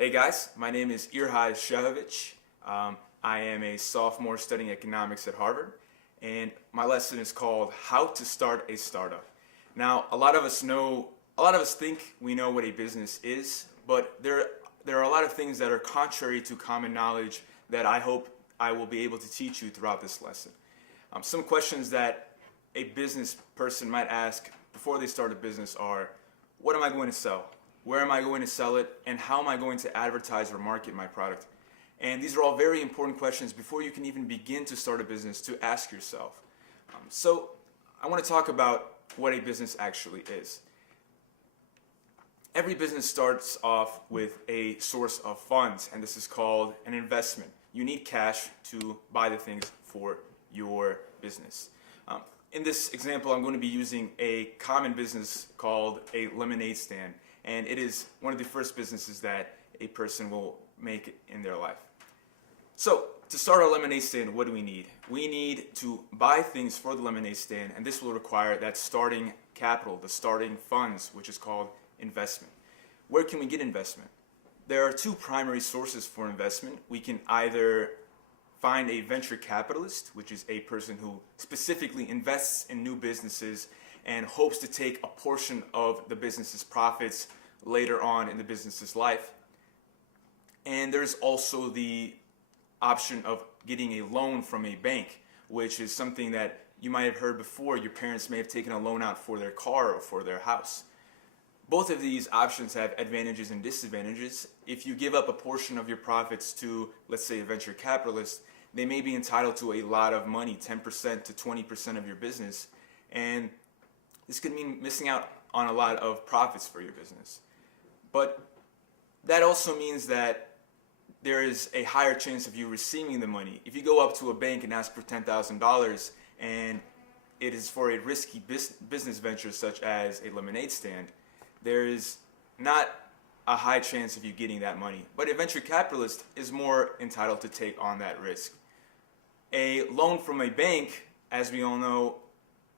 Hey guys, my name is Irhad Shehovich. I am a sophomore studying economics at Harvard, and my lesson is called How to Start a Startup. Now, a lot of us think we know what a business is, but there are a lot of things that are contrary to common knowledge that I hope I will be able to teach you throughout this lesson. Some questions that a business person might ask before they start a business are, what am I going to sell? Where am I going to sell it? And how am I going to advertise or market my product? And these are all very important questions before you can even begin to start a business to ask yourself. So I want to talk about what a business actually is. Every business starts off with a source of funds, and this is called an investment. You need cash to buy the things for your business. In this example, I'm going to be using a common business called a lemonade stand. And it is one of the first businesses that a person will make in their life. So, to start our lemonade stand, what do we need? We need to buy things for the lemonade stand, and this will require that starting capital, the starting funds, which is called investment. Where can we get investment? There are two primary sources for investment. We can either find a venture capitalist, which is a person who specifically invests in new businesses and hopes to take a portion of the business's profits later on in the business's life. And there's also the option of getting a loan from a bank, which is something that you might have heard before. Your parents may have taken a loan out for their car or for their house. Both of these options have advantages and disadvantages. If you give up a portion of your profits to, let's say, a venture capitalist, they may be entitled to a lot of money, 10% to 20% of your business. And this could mean missing out on a lot of profits for your business. But that also means that there is a higher chance of you receiving the money. If you go up to a bank and ask for $10,000 and it is for a risky business venture such as a lemonade stand, there is not a high chance of you getting that money. But a venture capitalist is more entitled to take on that risk. A loan from a bank, as we all know,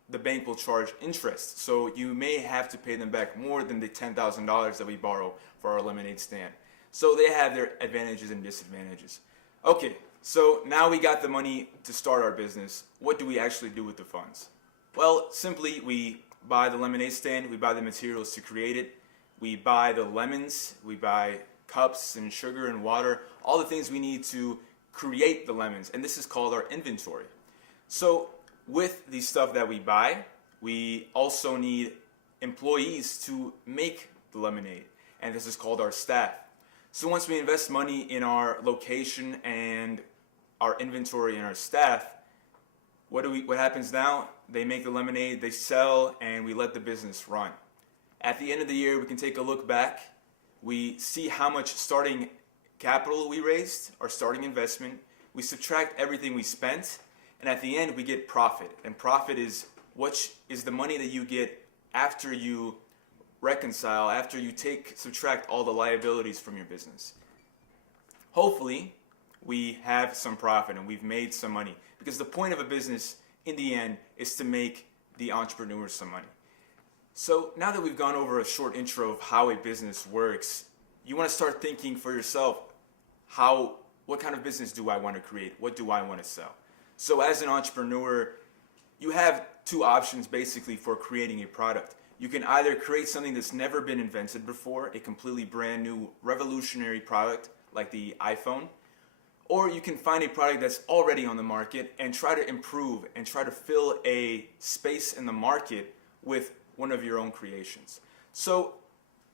the bank will charge interest. So you may have to pay them back more than the $10,000 that we borrow for our lemonade stand. So they have their advantages and disadvantages. Okay, so now we got the money to start our business. What do we actually do with the funds? Well, simply we buy the lemonade stand, we buy the materials to create it, we buy the lemons, we buy cups and sugar and water, all the things we need to create the lemons, and this is called our inventory. So with the stuff that we buy, we also need employees to make the lemonade, and this is called our staff. So once we invest money in our location and our inventory and our staff, what happens now? They make the lemonade, they sell, and we let the business run. At the end of the year, we can take a look back. We see how much starting capital we raised, our starting investment. We subtract everything we spent, and at the end we get profit. And profit is the money that you get after you reconcile, after you subtract all the liabilities from your business. Hopefully, we have some profit and we've made some money, because the point of a business in the end is to make the entrepreneur some money. So now that we've gone over a short intro of how a business works, you want to start thinking for yourself, what kind of business do I want to create? What do I want to sell? So as an entrepreneur, you have two options basically for creating a product. You can either create something that's never been invented before, a completely brand new revolutionary product like the iPhone, or you can find a product that's already on the market and try to improve and try to fill a space in the market with one of your own creations. So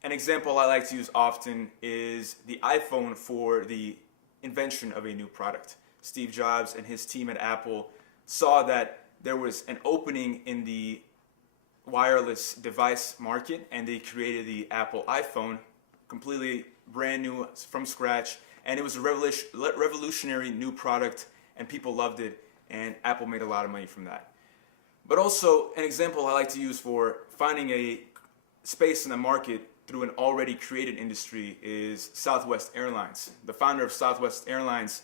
an example I like to use often is the iPhone for the invention of a new product. Steve Jobs and his team at Apple saw that there was an opening in the wireless device market, and they created the Apple iPhone, completely brand new from scratch, and it was a revolutionary new product, and people loved it, and Apple made a lot of money from that. But also, an example I like to use for finding a space in the market through an already created industry is Southwest Airlines. The founder of Southwest Airlines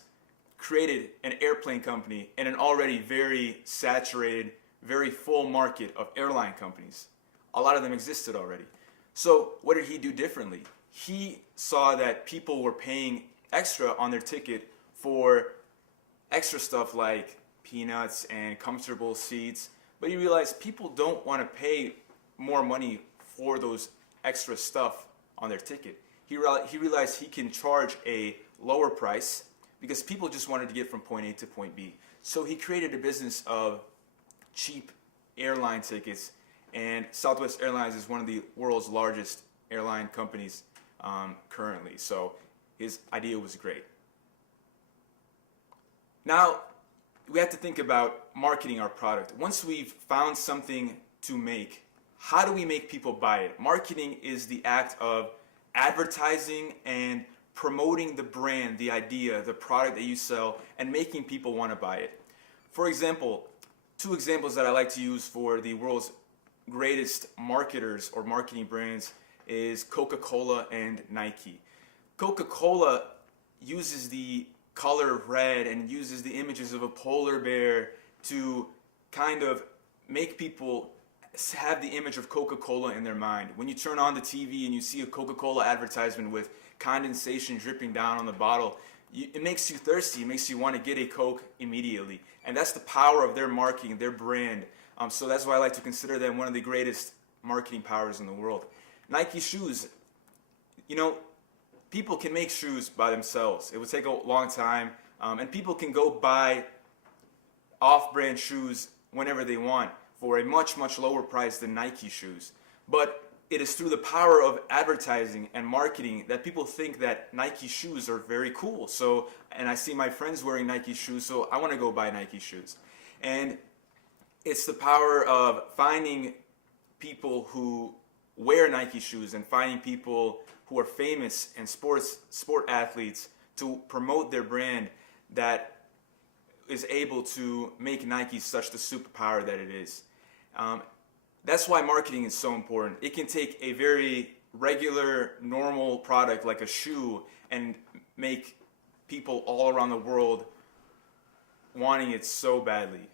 created an airplane company in an already very saturated, very full market of airline companies. A lot of them existed already. So what did he do differently? he saw that people were paying extra on their ticket for extra stuff like peanuts and comfortable seats, but he realized people don't want to pay more money for those extra stuff on their ticket. He realized he can charge a lower price because people just wanted to get from point A to point B. So he created a business of cheap airline tickets, and Southwest Airlines is one of the world's largest airline companies currently. So his idea was great. Now, we have to think about marketing our product. Once we've found something to make, how do we make people buy it? Marketing is the act of advertising and promoting the brand, the idea, the product that you sell, and making people want to buy it. For example, two examples that I like to use for the world's greatest marketers or marketing brands is Coca-Cola and Nike. Coca-Cola uses the color red and uses the images of a polar bear to kind of make people have the image of Coca-Cola in their mind. When you turn on the TV and you see a Coca-Cola advertisement with condensation dripping down on the bottle, it makes you thirsty. It makes you want to get a Coke immediately. And that's the power of their marketing, their brand. So that's why I like to consider them one of the greatest marketing powers in the world. Nike shoes, you know, people can make shoes by themselves. It would take a long time, and people can go buy off-brand shoes whenever they want for a much, much lower price than Nike shoes. But it is through the power of advertising and marketing that people think that Nike shoes are very cool. So, and I see my friends wearing Nike shoes, so I want to go buy Nike shoes. And it's the power of finding people who wear Nike shoes and finding people who are famous and sport athletes to promote their brand that is able to make Nike such the superpower that it is. That's why marketing is so important. It can take a very regular, normal product like a shoe and make people all around the world wanting it so badly.